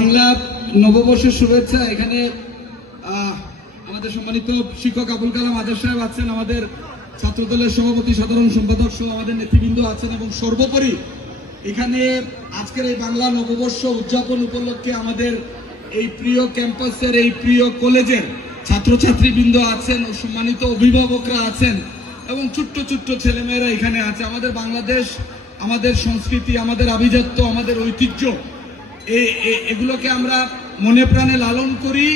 বাংলা নববর্ষের শুভেচ্ছা। এখানে আমাদের সম্মানিত শিক্ষক আবুল কালাম আজাদ সাহেব আছেন, আমাদের ছাত্রদলের সভাপতি সাধারণ সম্পাদক সহ আমাদের নেতৃবৃন্দ আছেন, এবং সর্বোপরি এখানে আজকের এই বাংলা নববর্ষ উদযাপন উপলক্ষে আমাদের এই প্রিয় ক্যাম্পাসের এই প্রিয় কলেজের ছাত্রছাত্রীবৃন্দ আছেন, ও সম্মানিত অভিভাবকরা আছেন, এবং ছোট্ট ছোট্ট ছেলেমেয়েরা এখানে আছে। আমাদের বাংলাদেশ, আমাদের সংস্কৃতি, আমাদের আভিজাত্য, আমাদের ঐতিহ্য, এগুলোকে আমরা মনে প্রাণে লালন করি,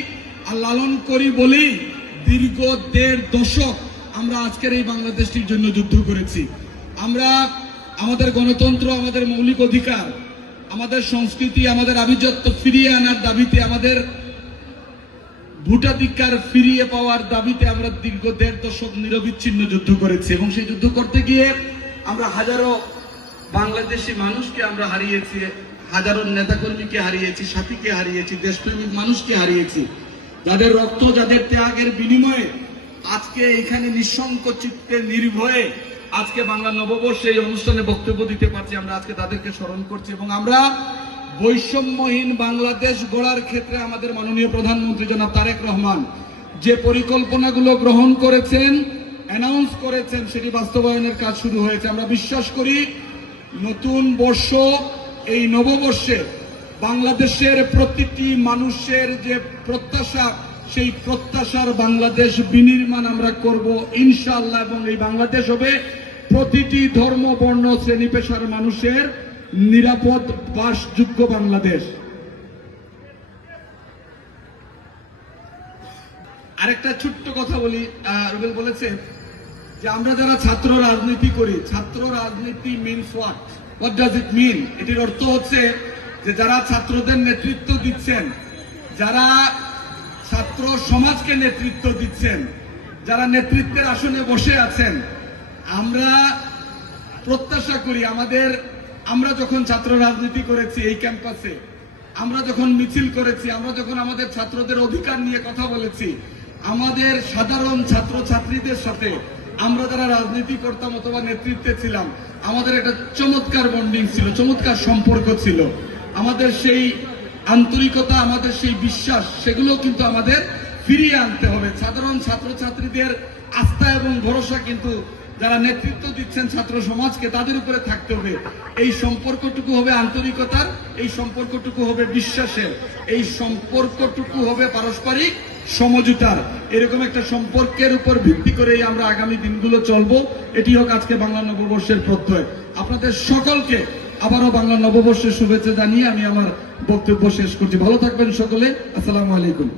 আর লালন করি বলেই দীর্ঘ 1.5 দশক আমরা আজকের এই বাংলাদেশটির জন্য যুদ্ধ করেছি। আমরা আমাদের গণতন্ত্র, আমাদের মৌলিক অধিকার, আমাদের সংস্কৃতি, আমাদের আভিজাত্য ফিরিয়ে আনার দাবিতে, আমাদের ভোটাধিকার ফিরিয়ে পাওয়ার দাবিতে আমরা দীর্ঘ 1.5 দশক নিরবিচ্ছিন্ন যুদ্ধ করেছি, এবং সেই যুদ্ধ করতে গিয়ে আমরা হাজারো বাংলাদেশি মানুষকে আমরা হারিয়েছি, হাজারো নেতাকর্মীকে হারিয়েছি, সাথীকে হারিয়েছি, দেশপ্রেমিক মানুষকে হারিয়েছি, যাদের রক্ত, যাদের ত্যাগের বিনিময়ে আজকে এখানে নিঃশঙ্ক চিত্তে নির্ভয়ে আজকে বাংলা নববর্ষে এই অনুষ্ঠানে বক্তব্য দিতে পারছি। আমরা আজকে তাদেরকে স্মরণ করছি, এবং আমরা বৈষম্যহীন বাংলাদেশ গড়ার ক্ষেত্রে আমাদের মাননীয় প্রধানমন্ত্রী জনাব তারেক রহমান যে পরিকল্পনাগুলো গ্রহণ করেছেন, অ্যানাউন্স করেছেন, সেটি বাস্তবায়নের কাজ শুরু হয়েছে। আমরা বিশ্বাস করি নতুন বর্ষ, এই নববর্ষে বাংলাদেশের প্রতিটি মানুষের যে প্রত্যাশা, সেই প্রত্যাশার বাংলাদেশ বিনির্মাণ আমরা করব ইনশাআল্লাহ, এবং এই বাংলাদেশ হবে প্রতিটি ধর্ম, বর্ণ, শ্রেণী পেশার মানুষের নিরাপদ বাসযোগ্য বাংলাদেশ। আরেকটা ছোট্ট কথা বলি, রুবেল বলেছে যে আমরা যারা ছাত্র রাজনীতি করি, ছাত্র রাজনীতি মিনস হোয়াট ডাজ ইট মিন? এটির অর্থ হচ্ছে যে যারা ছাত্রদের নেতৃত্ব দিচ্ছেন, যারা ছাত্র সমাজকে নেতৃত্ব দিচ্ছেন, যারা নেতৃত্বের আসনে বসে আছেন, আমরা প্রত্যাশা করি আমরা যখন ছাত্র রাজনীতি করেছি এই ক্যাম্পাসে, আমরা যখন মিছিল করেছি, আমরা যখন আমাদের ছাত্রদের অধিকার নিয়ে কথা বলেছি, আমাদের সাধারণ ছাত্র ছাত্রীদের সাথে আমরা যারা রাজনীতি করতাম অথবা নেতৃত্বে ছিলাম, আমাদের একটা চমৎকার বন্ডিং ছিল, চমৎকার সম্পর্ক ছিল। আমাদের সেই আন্তরিকতা, আমাদের সেই বিশ্বাস, সেগুলো কিন্তু আমাদের ফিরিয়ে আনতে হবে। সাধারণ ছাত্রছাত্রীদের আস্থা এবং ভরসা কিন্তু যারা নেতৃত্ব দিচ্ছেন ছাত্র সমাজকে, তাদের উপরে থাকতে হবে। এই সম্পর্কটুকু হবে আন্তরিকতার, এই সম্পর্কটুকু হবে বিশ্বাসের, এই সম্পর্কটুকু হবে পারস্পরিক সমঝোতার। এরকম একটা সম্পর্কের উপর ভিত্তি করেই আমরা আগামী দিনগুলো চলবো। এটি হোক আজকে বাংলা নববর্ষের প্রত্যয়। আপনাদের সকলকে আবারও বাংলা নববর্ষের শুভেচ্ছা জানিয়ে আমি আমার বক্তব্য শেষ করছি। ভালো থাকবেন সকলে। আসসালামু আলাইকুম।